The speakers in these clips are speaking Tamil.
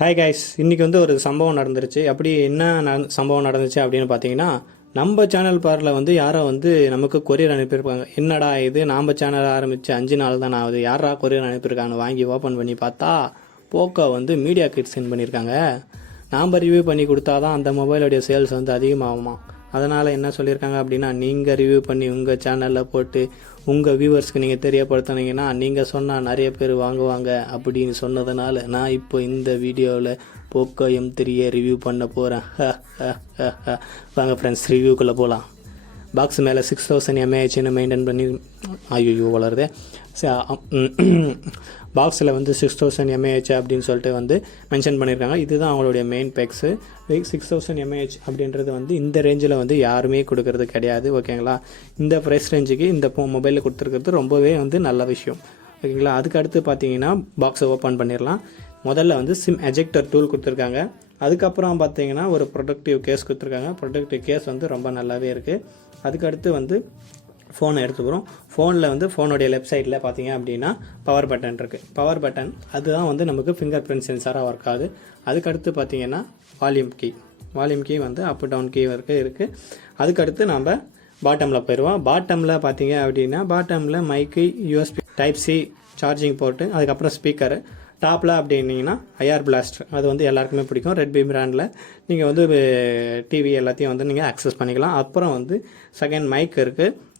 ஹாய் கைஸ், இன்றைக்கி வந்து ஒரு சம்பவம் நடந்துருச்சு. அப்படி என்ன சம்பவம் நடந்துச்சு அப்படின்னு பார்த்தீங்கன்னா, நம்ம சேனல் பாரில் வந்து யாரோ வந்து நமக்கு கொரியர் அனுப்பியிருப்பாங்க. என்னடா இது, நாம் சேனல் ஆரம்பித்து 5 நாள் தான் ஆகுது, யாரா கொரியர் அனுப்பியிருக்காங்க வாங்கி ஓப்பன் பண்ணி பார்த்தா போக்கோ வந்து மீடியா கிட் சென்ட் பண்ணியிருக்காங்க. நாம் ரிவ்யூ பண்ணி கொடுத்தா தான் அந்த மொபைலோடைய சேல்ஸ் வந்து அதிகமாகுமா. அதனால் என்ன சொல்லியிருக்காங்க அப்படின்னா, நீங்கள் ரிவ்யூ பண்ணி உங்கள் சேனலில் போட்டு உங்கள் வியூவர்ஸ்க்கு நீங்கள் தெரியப்படுத்தினீங்கன்னா நீங்கள் சொன்னால் நிறைய பேர் வாங்குவாங்க அப்படின்னு சொன்னதுனால நான் இப்போ இந்த வீடியோவில் போக்கோ M3 ரிவ்யூ பண்ண போகிறேன். வாங்க ஃப்ரெண்ட்ஸ், ரிவ்யூக்குள்ளே போகலாம். பாக்ஸ் மேலே 6000 mAhன்னு மெயின்டைன் பண்ணி ஐயோ வளருது. பாக்ஸில் வந்து 6000 mAh அப்படின்னு சொல்லிட்டு வந்து மென்ஷன் பண்ணியிருக்காங்க. இதுதான் அவங்களுடைய மெயின் பேக்ஸு. 6000 mAh அப்படின்றது வந்து இந்த ரேஞ்சில் வந்து யாருமே கொடுக்கறது கிடையாது. ஓகேங்களா, இந்த ப்ரைஸ் ரேஞ்சுக்கு இந்த மொபைலில் கொடுத்துருக்கிறது ரொம்பவே வந்து நல்ல விஷயம். ஓகேங்களா, அதுக்கு அடுத்து பார்த்தீங்கன்னா பாக்ஸை ஓப்பன் பண்ணிடலாம். முதல்ல வந்து சிம் எஜெக்டர் டூல் கொடுத்துருக்காங்க. அதுக்கப்புறம் பார்த்தீங்கன்னா ஒரு ப்ரொடக்டிவ் கேஸ் கொடுத்துருக்காங்க. ப்ரொடக்டிவ் கேஸ் வந்து ரொம்ப நல்லாவே இருக்குது. அதுக்கடுத்து வந்து ஃபோனை எடுத்துக்கிறோம். ஃபோனில் வந்து ஃபோனுடைய லெஃப்ட் சைடில் பார்த்தீங்க அப்படின்னா பவர் பட்டன் இருக்குது. பவர் பட்டன் அதுதான் வந்து நமக்கு ஃபிங்கர் பிரிண்ட் சென்சாராக ஒர்க் ஆகுது. அதுக்கடுத்து பார்த்தீங்கன்னா வால்யூம் கீ வந்து அப் டவுன் கீ வரைக்கும் இருக்குது. அதுக்கடுத்து நம்ம பாட்டமில் போயிடுவோம். பாட்டமில் பார்த்தீங்க அப்படின்னா பாட்டமில் மைக்கு, USB Type-C சார்ஜிங் போர்ட்டு, அதுக்கப்புறம் ஸ்பீக்கரு. டாப்பில் அப்படின்னீங்கன்னா ஐஆர் பிளாஸ்டர், அது வந்து எல்லாருக்குமே பிடிக்கும். ரெட்மி பிராண்டில் நீங்கள் வந்து டிவி எல்லாத்தையும் வந்து நீங்கள் ஆக்சஸ் பண்ணிக்கலாம். அப்புறம் வந்து செகண்ட் மைக் இருக்குது.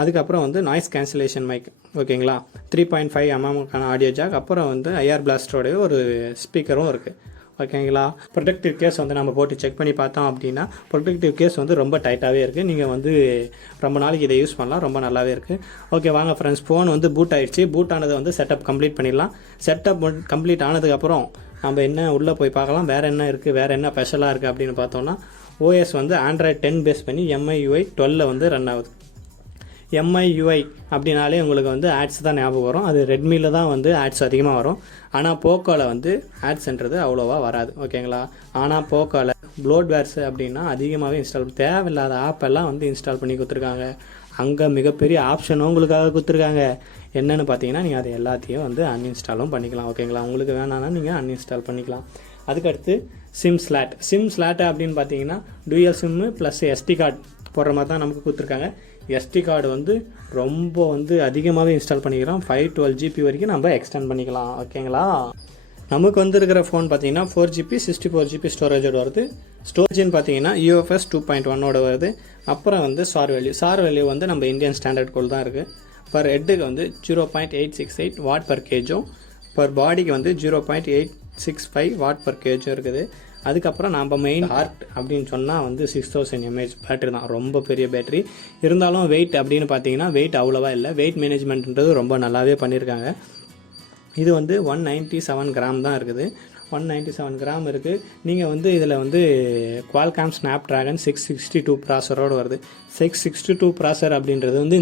அதுக்கப்புறம் வந்து நாய்ஸ் கேன்சலேஷன் மைக். ஓகேங்களா, 3.5 mm ஆடியோ ஜாக். அப்புறம் வந்து ஐஆர் பிளாஸ்டரோடைய ஒரு ஸ்பீக்கரும் இருக்குது. ஓகேங்களா, ப்ரொடக்டிவ் கேஸ் வந்து நம்ம போட்டு செக் பண்ணி பார்த்தோம் அப்படின்னா ப்ரொடக்டிவ் கேஸ் வந்து ரொம்ப டைட்டாகவே இருக்குது. நீங்கள் வந்து ரொம்ப நாளைக்கு இதை யூஸ் பண்ணலாம், ரொம்ப நல்லாவே இருக்குது. ஓகே வாங்க ஃப்ரெண்ட்ஸ், ஃபோன் வந்து பூட் ஆகிடுச்சு. பூட் ஆனதை வந்து செட்டப் கம்ப்ளீட் பண்ணிடலாம். செட்டப் கம்ப்ளீட் ஆனதுக்கப்புறம் நம்ம என்ன உள்ளே போய் பார்க்கலாம், வேறு என்ன இருக்குது, வேறு என்ன ஸ்பெஷலாக இருக்குது அப்படின்னு பார்த்தோம்னா, OS வந்து Android 10 பேஸ் பண்ணி MIUI 12 வந்து ரன் ஆகுது. MIUI அப்படின்னாலே உங்களுக்கு வந்து ஆட்ஸ் தான் ஞாபகம் வரும். அது ரெட்மியில் தான் வந்து ஆட்ஸ் அதிகமாக வரும். ஆனால் போக்கோவில் வந்து ஆட்ஸ்ன்றது அவ்வளோவா வராது. ஓகேங்களா, ஆனால் போக்கோவில் ப்ளோட்வேர்ஸ் அப்படின்னா அதிகமாகவே தேவையில்லாத ஆப்பெல்லாம் வந்து இன்ஸ்டால் பண்ணி கொடுத்துருக்காங்க. அங்கே மிகப்பெரிய ஆப்ஷனும் உங்களுக்காக கொடுத்துருக்காங்க. என்னென்னு பார்த்தீங்கன்னா நீங்கள் அதை எல்லாத்தையும் வந்து அன்இன்ஸ்டாலும் பண்ணிக்கலாம். ஓகேங்களா, உங்களுக்கு வேணான்னா நீங்கள் அன்இன்ஸ்டால் பண்ணிக்கலாம். அதுக்கடுத்து சிம் ஸ்லாட் அப்படின்னு பார்த்தீங்கன்னா dual sim plus SD card போடுற மாதிரி தான் நமக்கு கொடுத்துருக்காங்க. SD கார்டு வந்து ரொம்ப வந்து அதிகமாகவே இன்ஸ்டால் பண்ணிக்கலாம். 512 GB வரைக்கும் நம்ம எக்ஸ்டெண்ட் பண்ணிக்கலாம். ஓகேங்களா, நமக்கு வந்து இருக்கிற ஃபோன் பார்த்தீங்கன்னா 4GB 64 GB ஸ்டோரேஜோடு வருது. ஸ்டோரேஜ்னு பார்த்தீங்கன்னா UFS 2.1 வருது. அப்புறம் வந்து சார் வேல்யூ வந்து நம்ம இந்தியன் ஸ்டாண்டர்ட் கோல் தான் இருக்குது. பர் ஹெட்டுக்கு வந்து 0.868 வாட் பர் கேஜும், பர் பாடிக்கு வந்து 0.865 வாட் பர் கேஜும் இருக்குது. அதுக்கப்புறம் நம்ம மெயின் ஹார்ட் அப்படின்னு சொன்னால் வந்து 6000 mAh பேட்டரி தான், ரொம்ப பெரிய பேட்டரி. இருந்தாலும் வெயிட் அப்படின்னு பார்த்தீங்கன்னா வெயிட் அவ்வளோவா இல்லை. வெயிட் மேனேஜ்மெண்ட்ன்றது ரொம்ப நல்லாவே பண்ணியிருக்காங்க. இது வந்து 197 கிராம் தான் இருக்குது. 197 கிராம் இருக்குது. நீங்கள் வந்து இதில் வந்து Qualcomm Snapdragon 662 ப்ராசரோடு வருது. 662 ப்ராசர் அப்படின்றது வந்து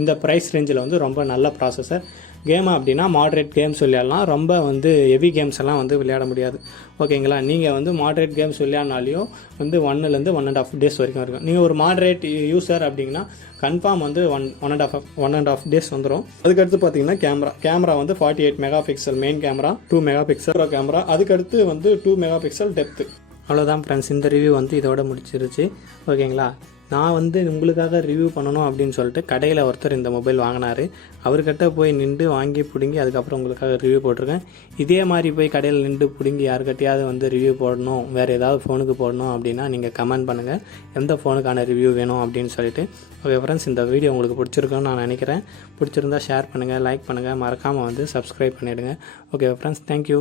இந்த ப்ரைஸ் ரேஞ்சில் வந்து ரொம்ப நல்ல ப்ராசஸர். கேமா அப்படின்னா மாட்ரேட் கேம்ஸ் விளையாடலாம், ரொம்ப வந்து ஹெவி கேம்ஸ் எல்லாம் வந்து விளையாட முடியாது. ஓகேங்களா, நீங்கள் வந்து மாட்ரேட் கேம்ஸ் விளையாடினாலையும் வந்து 1 to 1.5 days வரைக்கும் இருக்கும். நீங்கள் ஒரு மாட்ரேட் யூஸர் அப்படிங்கன்னா கன்ஃபார்ம் வந்து 1.5 days வந்துடும். அதுக்கடுத்து பார்த்தீங்கன்னா கேமரா வந்து 48 MP main camera, 2 MP camera. அதுக்கடுத்து வந்து 2 MP டெப்த்து. அவ்வளோதான் ஃப்ரெண்ட்ஸ், இந்த ரிவ்யூ வந்து இதோட முடிச்சிருச்சு. ஓகேங்களா, நான் வந்து உங்களுக்காக ரிவ்யூ பண்ணணும் அப்படின்னு சொல்லிட்டு கடையில் ஒருத்தர் இந்த மொபைல் வாங்கினார். அவர்கிட்ட போய் நின்று வாங்கி பிடுங்கி அதுக்கப்புறம் உங்களுக்காக ரிவ்யூ போட்டிருக்கேன். இதே மாதிரி போய் கடையில் நின்று பிடுங்கி யாருக்கிட்டையாவது வந்து ரிவ்யூ போடணும், வேறு ஏதாவது ஃபோனுக்கு போடணும் அப்படின்னா நீங்கள் கமெண்ட் பண்ணுங்கள், எந்த ஃபோனுக்கான ரிவ்யூ வேணும் அப்படின்னு சொல்லிட்டு. ஓகே ஃப்ரெண்ட்ஸ், இந்த வீடியோ உங்களுக்கு பிடிச்சிருக்குன்னு நான் நினைக்கிறேன். பிடிச்சிருந்தா ஷேர் பண்ணுங்கள், லைக் பண்ணுங்கள், மறக்காமல் வந்து சப்ஸ்கிரைப் பண்ணிவிடுங்க. Okay friends, thank you.